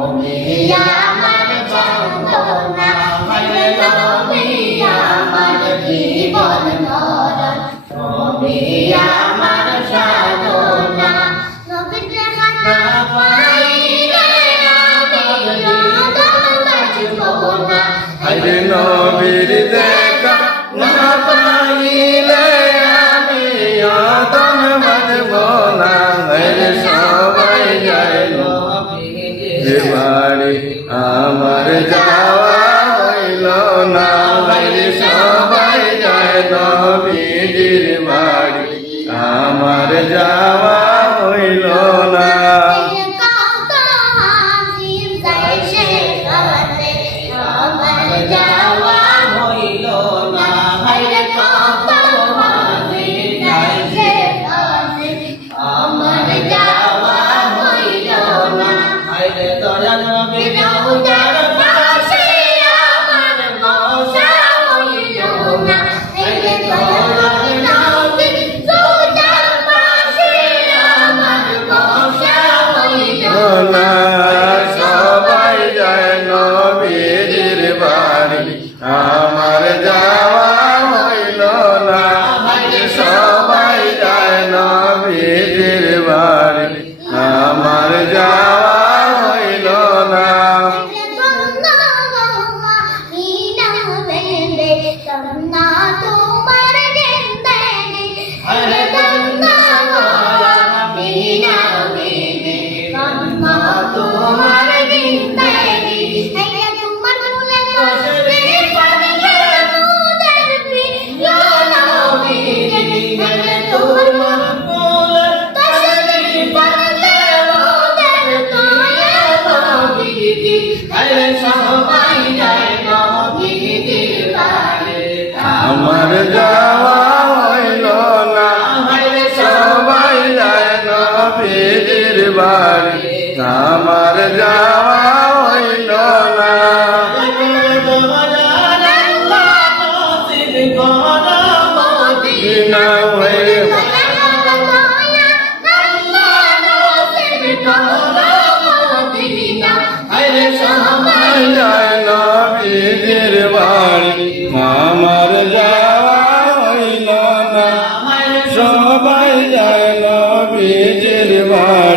নবী আমার চন্দনা হায়রে নবী আমার জীবন মরণ নবী আমার সাধনা নবী দেখা না পাইলে আমি রদন বাঁচব না হায়রে নবীর দেখা না পাইলে আমি রদন বাঁচব না হায়রে সবাই যায় নবীর বাড়ি আমার যাওয়া হইল না হায়রে সবাই যায় নবীর বাড়ি আমার যাওয়া হইল না সবাই যায় নবীর বাড়ি আমার যাওয়া হইল না সবাই যায় নবীর বাড়ি আমার যাওয়া হইল না আমার যাওয়া হইল না সবাই যায় নবীর বাড়ি আমার যাওয়া হইল না মদিনা হয়ে সবাই যায় নবীর বাড়ি আমার যাওয়া হইল না সবাই যায় নবীর বাড়ি